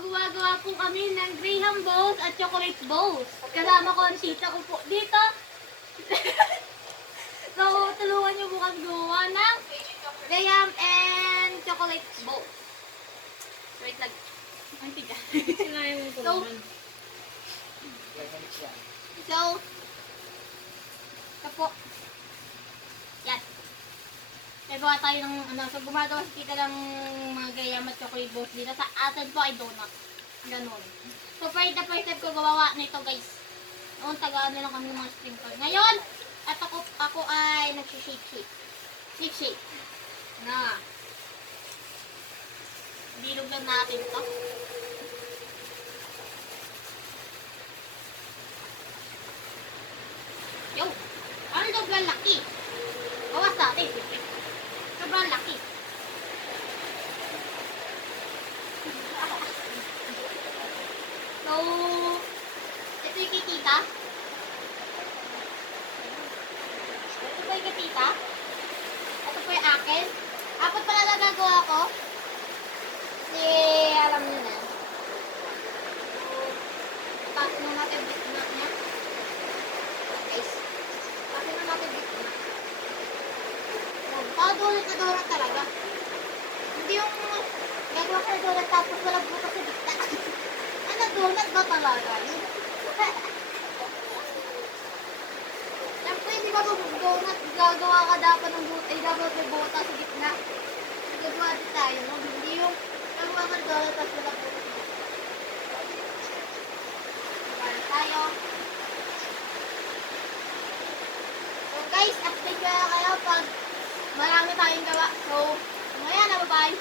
gumagawa po kami ng Graham balls at chocolate balls. Kasama ko ang tita ko po dito. So, tulungan niyo po kami gumawa ng Graham and chocolate balls. Wait lang. Ang tiga. Sinaya mo po So, naman. So, ito po. Yan. Gagawa tayo ng ano. So, gumagawa si tita ng mga Graham at chocolate balls dito. Sa atin po ay donut. Ganun. So, first na first step ko gawawa nito guys. Noon, tagaan lang kami ng mga sprinkle. Ngayon, at ako ay nagsishake-shake. Shake-shake. Na. Bilog lang natin ito. Yo! Ano sobrang laki? Bawas natin. Sobrang laki. So, ito yung kitita. Ito po yung kitita. Ito po yung akin. Apat pala na gagawa ko. Kasi alam niyo na. So, pasin na natin yung bitna niya. Guys, pasin na natin yung bitna. Donut na donut talaga. Hindi yung gagawa ka na donut tapos wala butas sa bitna. Ano donut ba talaga? Siyempre, di ba donut, gagawa ka dapat ng butas, dapat may butas sa gitna. Gagawa din tayo, no? Hindi yung gagawa ka ng donut tapos wala butas sa gitna. Gagawa tayo. So guys, update ka kayo pag marami tayong gawa. So, mamaya na, bye-bye.